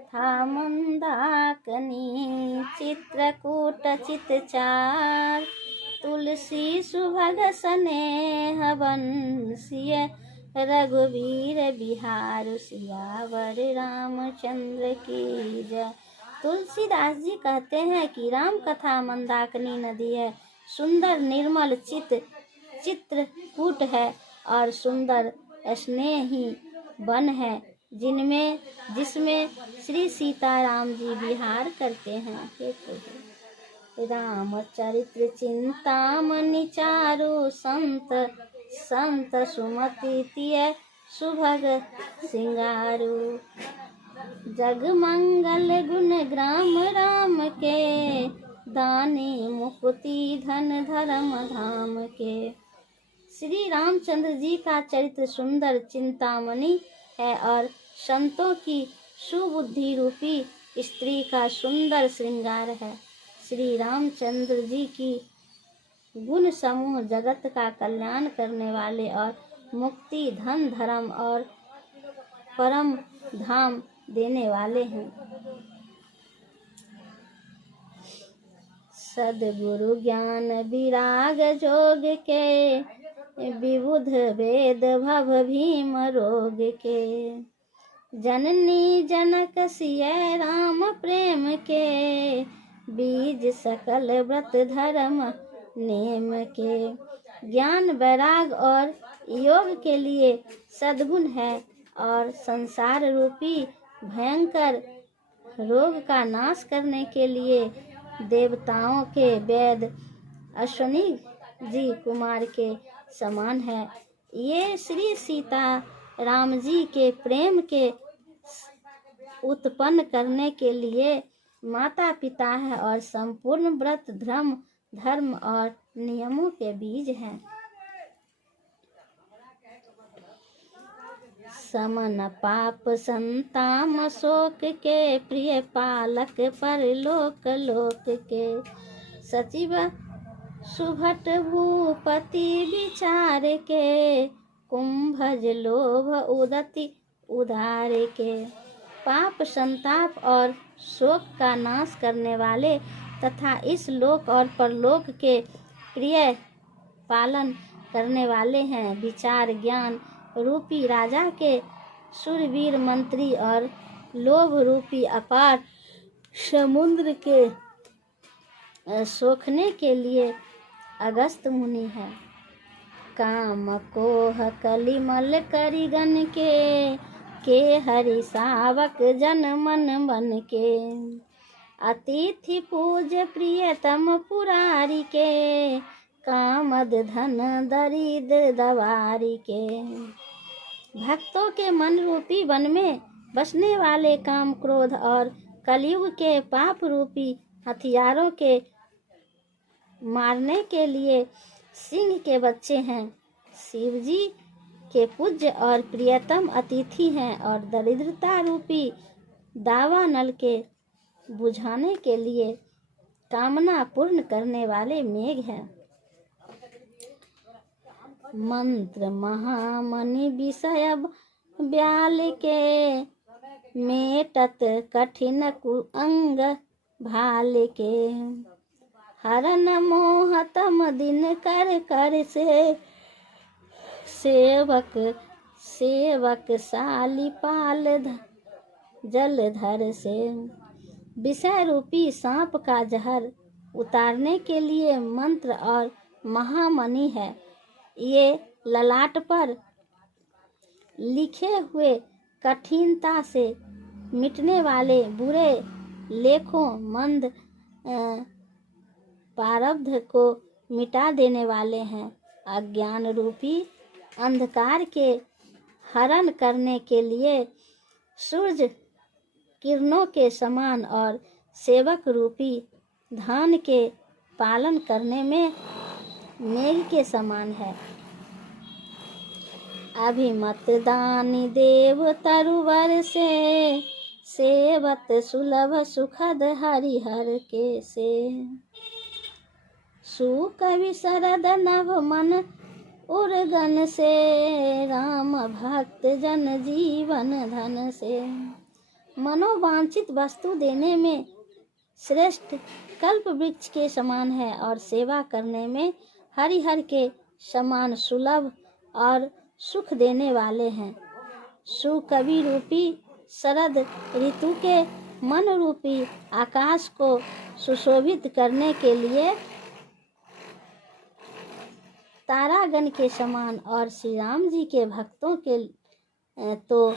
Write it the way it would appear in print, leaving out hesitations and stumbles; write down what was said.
कथा मंदाकिनी चित्रकूट चितचार तुलसी सुभग स्नेह बंसिय रघुवीर बिहार सियावर रामचंद्र की जय। तुलसीदास जी कहते हैं कि राम कथा मंदाकिनी नदी है, सुंदर निर्मल चित्रकूट है और सुंदर स्नेही वन है जिसमें श्री सीताराम जी विहार करते हैं। रामचरित्र चिंतामणि चारु संत सुमति तिय सुभग सिंगारू जगमंगल गुण ग्राम राम के दानी मुक्ति धन धर्म धाम के। श्री रामचंद्र जी का चरित्र सुंदर चिंतामणि है और संतों की सुबुद्धि रूपी स्त्री का सुंदर श्रृंगार है। श्री रामचंद्र जी की गुण समूह जगत का कल्याण करने वाले और मुक्ति धन धर्म और परम धाम देने वाले हैं। सद्गुरु ज्ञान विराग जोग के विबुध वेद भव भीम रोग के जननी जनक सिय राम प्रेम के बीज सकल व्रत धर्म नेम के। ज्ञान वैराग और योग के लिए सद्गुण है और संसार रूपी भयंकर रोग का नाश करने के लिए देवताओं के वेद अश्विनी जी कुमार के समान है। ये श्री सीता राम जी के प्रेम के उत्पन्न करने के लिए माता पिता है और संपूर्ण व्रत धर्म और नियमों के बीज हैं। समन पाप संताम शोक के प्रिय पालक पर लोक के सचिव सुभट भूपति विचार के कुंभज लोभ उदति उदार के। पाप संताप और शोक का नाश करने वाले तथा इस लोक और परलोक के प्रिय पालन करने वाले हैं। विचार ज्ञान रूपी राजा के शूरवीर मंत्री और लोभ रूपी अपार समुद्र के सोखने के लिए अगस्त मुनि है। काम कोह कलिमल करिगन के हरि सावक जन मन बन के अतिथि पूज प्रियतम पुरारी के कामद धन दरिद्र दवारी के। भक्तों के मन रूपी वन में बसने वाले काम क्रोध और कलयुग के पाप रूपी हथियारों के मारने के लिए सिंह के बच्चे हैं। शिव जी के पूज्य और प्रियतम अतिथि हैं और दरिद्रता रूपी दावा नल के बुझाने के लिए कामना पूर्ण करने वाले मेघ हैं। मंत्र महामणि विषय ब्याल के मेटत कठिन कुअंग भाल के हरन मोहतम दिन कर कर से सेवक सालिपाल जलधर से। विषय रूपी सांप का जहर उतारने के लिए मंत्र और महामणि है। ये ललाट पर लिखे हुए कठिनता से मिटने वाले बुरे लेखों मंद प्रारब्ध को मिटा देने वाले हैं। अज्ञान रूपी अंधकार के हरण करने के लिए सूरज किरणों के समान और सेवक रूपी धान के पालन करने में मेघ के समान है। अभिमत दानी देव तरुवर से सेवत सुलभ सुखद हरिहर के से। सुकवि शरद नभ मन उर्गन से राम भक्त जन जीवन धन से। मनोवांछित वस्तु देने में श्रेष्ठ कल्प वृक्ष के समान है और सेवा करने में हरिहर के समान सुलभ और सुख देने वाले हैं। सुकवि रूपी शरद ऋतु के मन रूपी आकाश को सुशोभित करने के लिए तारागण के समान और श्री राम जी के भक्तों के तो